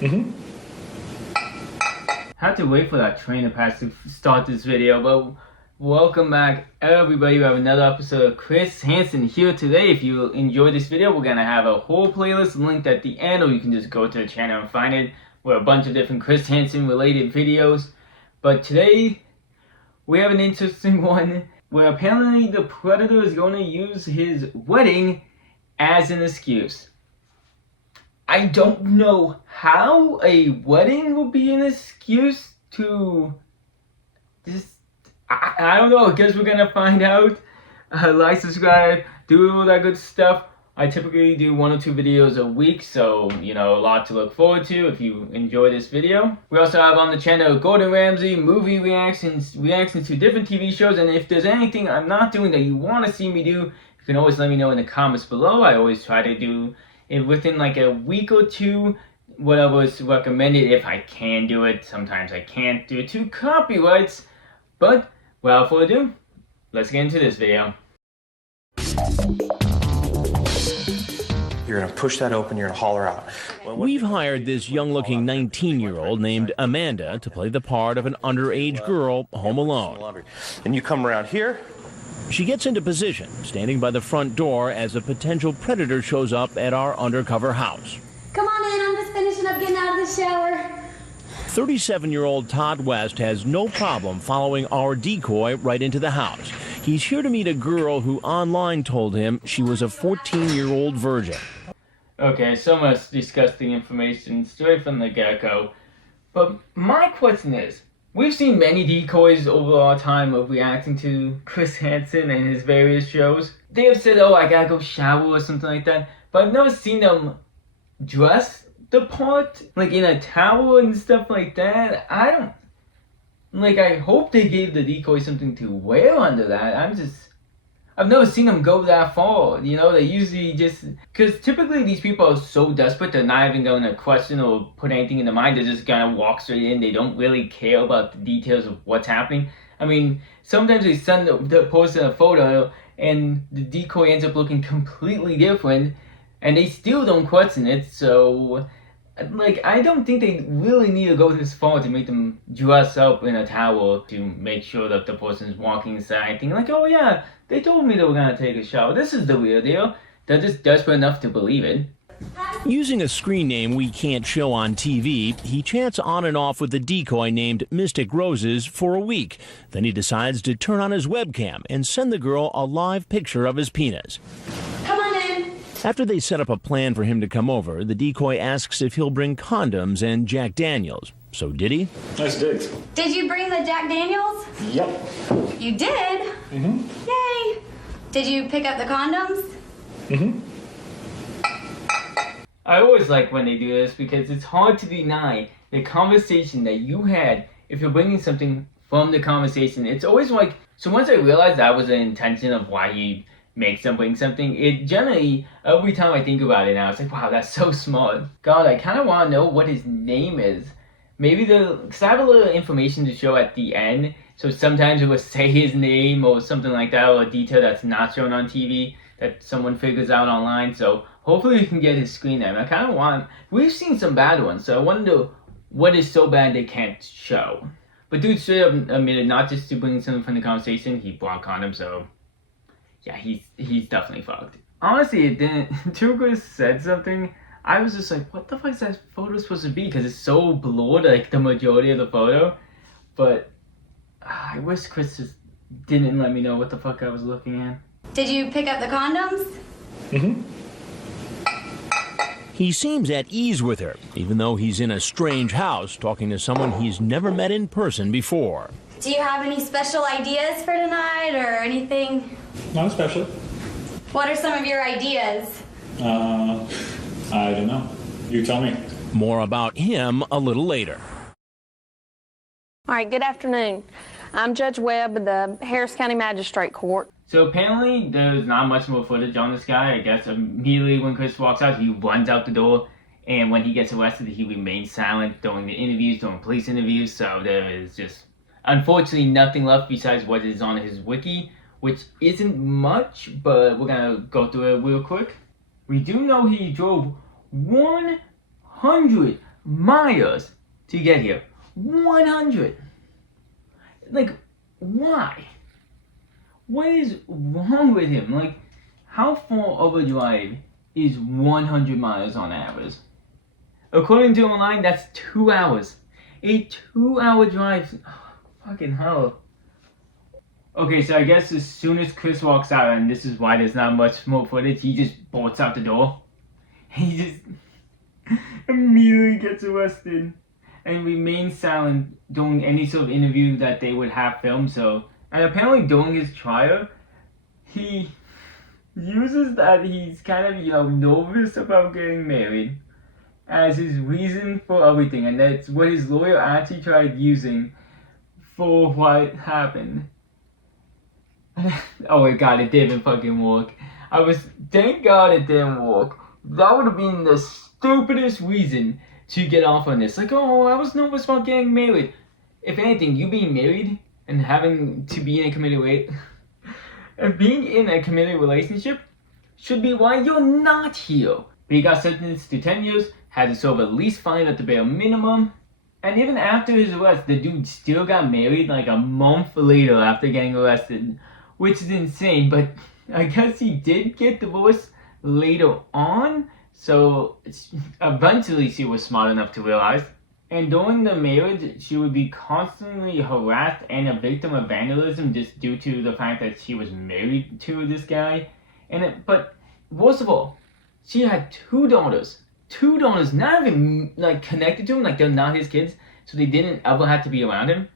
Mm-hmm. Had to wait for that train to pass to start this video, but welcome back everybody. We have another episode of Chris Hansen here today. If you enjoyed this video, we're gonna have a whole playlist linked at the end, or you can just go to the channel and find it with a bunch of different Chris Hansen related videos. But today we have an interesting one where apparently the Predator is going to use his wedding as an excuse. I don't know how a wedding will be an excuse to just, I don't know, I guess we're gonna find out. Like, subscribe, do all that good stuff. I typically do 1 or 2 videos a week, so, you know, a lot to look forward to if you enjoy this video. We also have on the channel Gordon Ramsay movie reactions to different TV shows, and if there's anything I'm not doing that you want to see me do, you can always let me know in the comments below. I always try to do it within like a week or 2, whatever is recommended, if I can do it. Sometimes I can't due to copyrights, but without further ado, let's get into this video. You're gonna push that open, you're gonna holler out. We've hired this young-looking 19-year-old named Amanda to play the part of an underage girl home alone. And you come around here. She gets into position, standing by the front door as a potential predator shows up at our undercover house. Come on in, I'm just finishing up getting out of the shower. 37-year-old Todd West has no problem following our decoy right into the house. He's here to meet a girl who online told him she was a 14-year-old virgin. Okay, so much disgusting information straight from the get-go. But my question is, we've seen many decoys over our time of reacting to Chris Hansen and his various shows. They have said, oh, I gotta go shower or something like that, but I've never seen them dress the part, like in a towel and stuff like that. I hope they gave the decoy something to wear under that. I've never seen them go that far, you know. They usually just, because typically these people are so desperate, they're not even going to question or put anything in their mind. They're just going to walk straight in. They don't really care about the details of what's happening. I mean, sometimes they send the person a photo and the decoy ends up looking completely different and they still don't question it. So, like, I don't think they really need to go this far to make them dress up in a towel to make sure that the person's walking inside thinking like, oh yeah, they told me they were gonna take a shower. This is the real deal. They're just desperate enough to believe it. Using a screen name we can't show on TV, he chats on and off with a decoy named Mystic Roses for a week. Then he decides to turn on his webcam and send the girl a live picture of his penis. Come on in. After they set up a plan for him to come over, the decoy asks if he'll bring condoms and Jack Daniels. So did he? Nice digs. Did you bring the Jack Daniels? Yep. You did? Mm-hmm. Yay. Did you pick up the condoms? Mm-hmm. I always like when they do this because it's hard to deny the conversation that you had if you're bringing something from the conversation. It's always like, so once I realized that was the intention of why he makes them bring something, it generally, every time I think about it now, it's like, wow, that's so smart. God, I kind of want to know what his name is. Maybe because I have a little information to show at the end, so sometimes it will say his name or something like that, or a detail that's not shown on TV that someone figures out online. So hopefully we can get his screen name. I kind of want, we've seen some bad ones, so I wonder what is so bad they can't show. But dude straight up admitted not just to bring something from the conversation, he brought condoms, so yeah, he's definitely fucked. Honestly, it didn't, until Chris said something, I was just like, what the fuck is that photo supposed to be? Because it's so blurred, like the majority of the photo. But I wish Chris just didn't let me know what the fuck I was looking at. Did you pick up the condoms? Mm-hmm. He seems at ease with her, even though he's in a strange house talking to someone he's never met in person before. Do you have any special ideas for tonight or anything? Not especially. What are some of your ideas? I don't know. You tell me. More about him a little later. All right, good afternoon. I'm Judge Webb of the Harris County Magistrate Court. So apparently there's not much more footage on this guy. I guess immediately when Chris walks out, he runs out the door. And when he gets arrested, he remains silent during the interviews, during police interviews. So there is just, unfortunately, nothing left besides what is on his wiki, which isn't much, but we're going to go through it real quick. We do know he drove 100 miles to get here. 100. Like, why? What is wrong with him? Like, how far of a drive is 100 miles on average? According to online, that's 2 hours. A 2-hour drive. Oh, fucking hell. Okay, so I guess as soon as Chris walks out, and this is why there's not much more footage, he just bolts out the door. He just immediately gets arrested and remains silent during any sort of interview that they would have filmed. So, and apparently during his trial, he uses that he's kind of, nervous about getting married as his reason for everything, and that's what his lawyer actually tried using for what happened. Oh my god, it didn't fucking work. Thank god it didn't work. That would have been the stupidest reason to get off on this. Like, oh, I was nervous about getting married. If anything, you being married and having to be in a committed and being in a committed relationship should be why you're not here. But he got sentenced to 10 years, had to serve at least 5 at the bare minimum. And even after his arrest, the dude still got married like a month later after getting arrested, which is insane. But I guess he did get divorced later on, so eventually she was smart enough to realize. And during the marriage, she would be constantly harassed and a victim of vandalism just due to the fact that she was married to this guy. But worst of all, she had 2 daughters. 2 daughters, not even like connected to him, like they're not his kids, so they didn't ever have to be around him.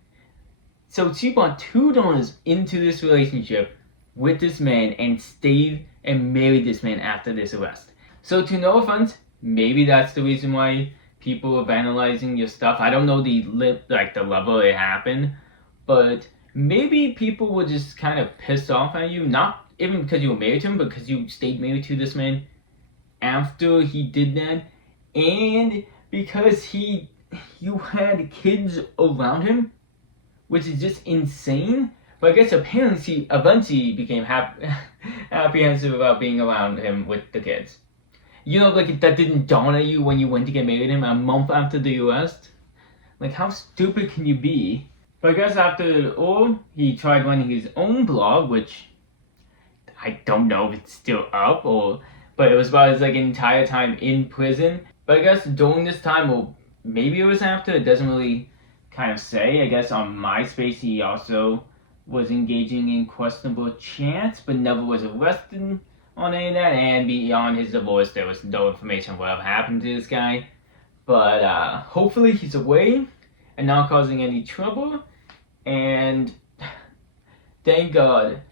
So she brought 2 daughters into this relationship with this man and stayed and married this man after this arrest. So to no offense, maybe that's the reason why people are vandalizing your stuff. I don't know the level it happened, but maybe people were just kind of pissed off at you, not even because you were married to him, but because you stayed married to this man after he did that, and because you had kids around him, which is just insane. But I guess apparently she eventually became apprehensive about being around him with the kids. Like that didn't dawn on you when you went to get married to him a month after the arrest? Like, how stupid can you be? But I guess after all, he tried running his own blog, which I don't know if it's still up, but it was about his entire time in prison. But I guess during this time, or maybe it was after, it doesn't really kind of say. I guess on MySpace he also was engaging in questionable chats, but never was arrested on any of that. And beyond his divorce, there was no information whatever happened to this guy. But hopefully he's away and not causing any trouble. And thank God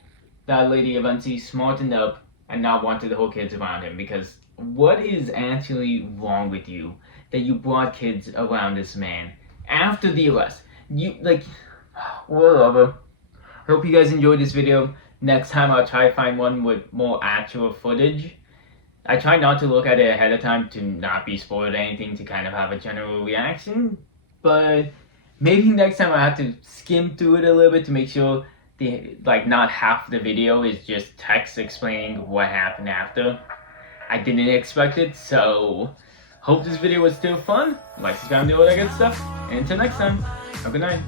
that lady eventually smartened up and not wanted the whole kids around him, because what is actually wrong with you that you brought kids around this man after the arrest? Whatever. I hope you guys enjoyed this video. Next time I'll try to find one with more actual footage. I try not to look at it ahead of time to not be spoiled or anything, to kind of have a general reaction. But maybe next time I have to skim through it a little bit to make sure not half the video is just text explaining what happened after. I didn't expect it, so hope this video was still fun. Like, subscribe, do all that good stuff. And until next time, have a good night.